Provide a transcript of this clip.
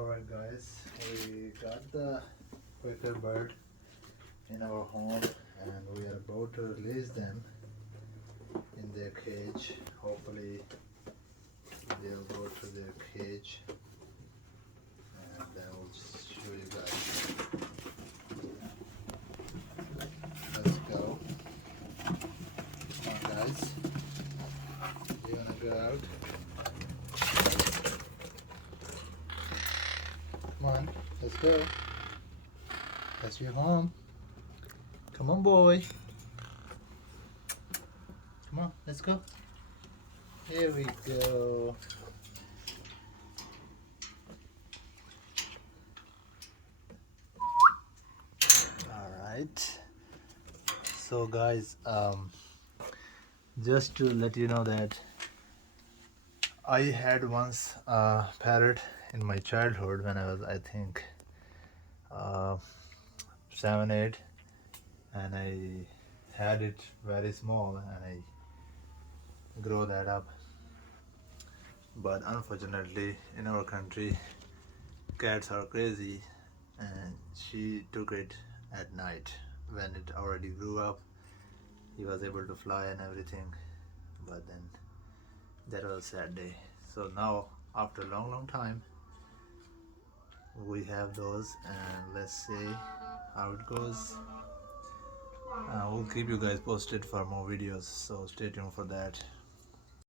Alright guys, we got the quaker bird in our home and we are about to release them in their cage. Hopefully they'll go to their cage and then we'll just show you guys. Let's go. Come on guys, you wanna go out? Come on, let's go. That's your home. Come on, boy. Come on, let's go. Here we go. Alright. So guys, just to let you know that I had once a parrot in my childhood when I was, I think, 7, 8, and I had it very small and I grew that up. But unfortunately, in our country, cats are crazy, and she took it at night when it already grew up. He was able to fly and everything, but then that was a sad day. So now, after a long time, we have those, and let's see how it goes. We'll keep you guys posted for more videos, so stay tuned for that.